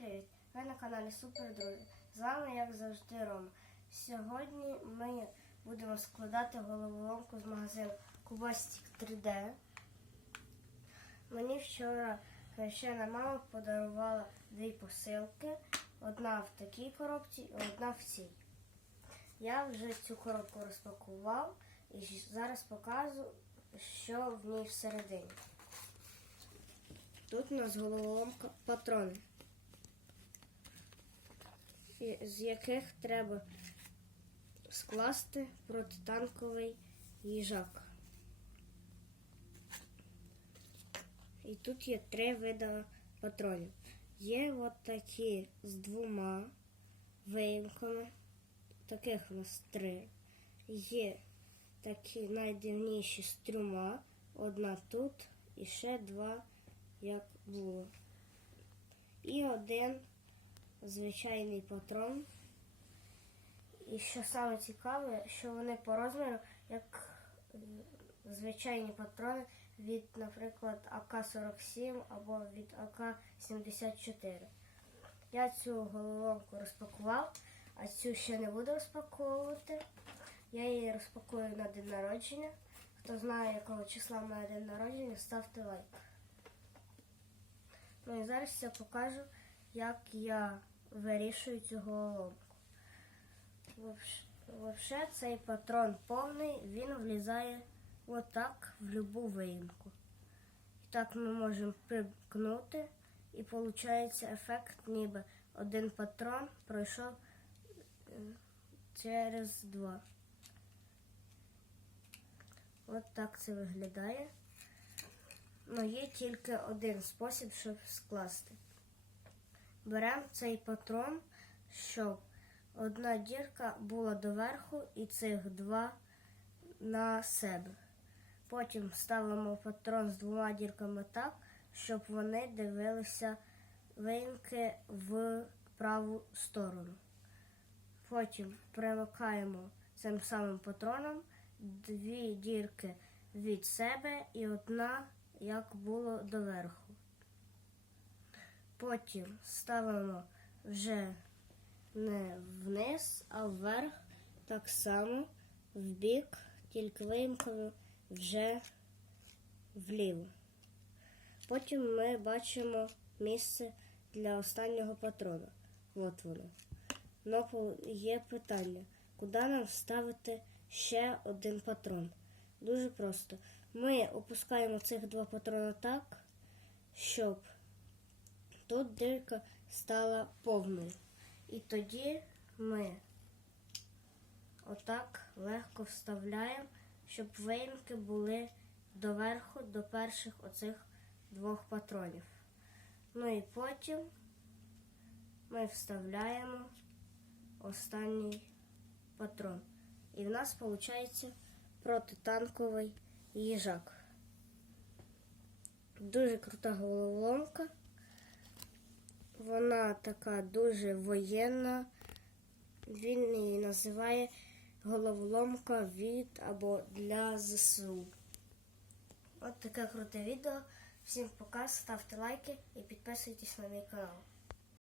привіт! Ви на каналі Супер Друзі. З вами, як завжди, Рома. Сьогодні ми будемо складати головоломку з магазину Кубастик 3D. Мені вчора хрещена мама подарувала дві посилки. Одна в такій коробці і одна в цій. Я вже цю коробку розпакував і зараз покажу, що в ній всередині. Тут у нас головоломка патрони, з яких треба скласти протитанковий їжак. І тут є три види патронів. Є от з двома виїмками, таких у нас три. Є такі найдивніші з трьома, одна тут і ще два як було. І один звичайний патрон. І що саме цікаве, що вони по розміру, як е, звичайні патрони від, наприклад, АК-47 або від АК-74. Я цю головоломку розпакував, а цю ще не буду розпаковувати. Я її розпакую на день народження. Хто знає, якого числа має день народження, ставте лайк. Ну і зараз я покажу, як я вирішую цю головоломку. Взагалі цей патрон повний, він влізає отак в любу виїмку. І так ми можемо примкнути, і виходить ефект, ніби один патрон пройшов е, через два. От так це виглядає. Ну, є тільки один спосіб, щоб скласти. Беремо цей патрон, щоб одна дірка була доверху і цих два на себе. Потім ставимо патрон з двома дірками так, щоб вони дивилися виїмки в праву сторону. Потім примикаємо цим самим патроном дві дірки від себе і одна, як було доверху. Потім ставимо вже не вниз, а вверх, так само в бік, тільки виїмкою вже вліво. Потім ми бачимо місце для останнього патрона. От воно. Но є питання, куди нам ставити ще один патрон? Дуже просто. Ми опускаємо цих два патрони так, щоб тут дирка стала повною. І тоді ми отак легко вставляємо, щоб виїмки були доверху до перших оцих двох патронів. Ну і потім ми вставляємо останній патрон. І в нас виходить протитанковий їжак. Дуже крута головоломка. Вона така дуже воєнна. Він її називає головоломка від або для ЗСУ. От таке круте відео. Всім пока, ставте лайки і підписуйтесь на мій канал.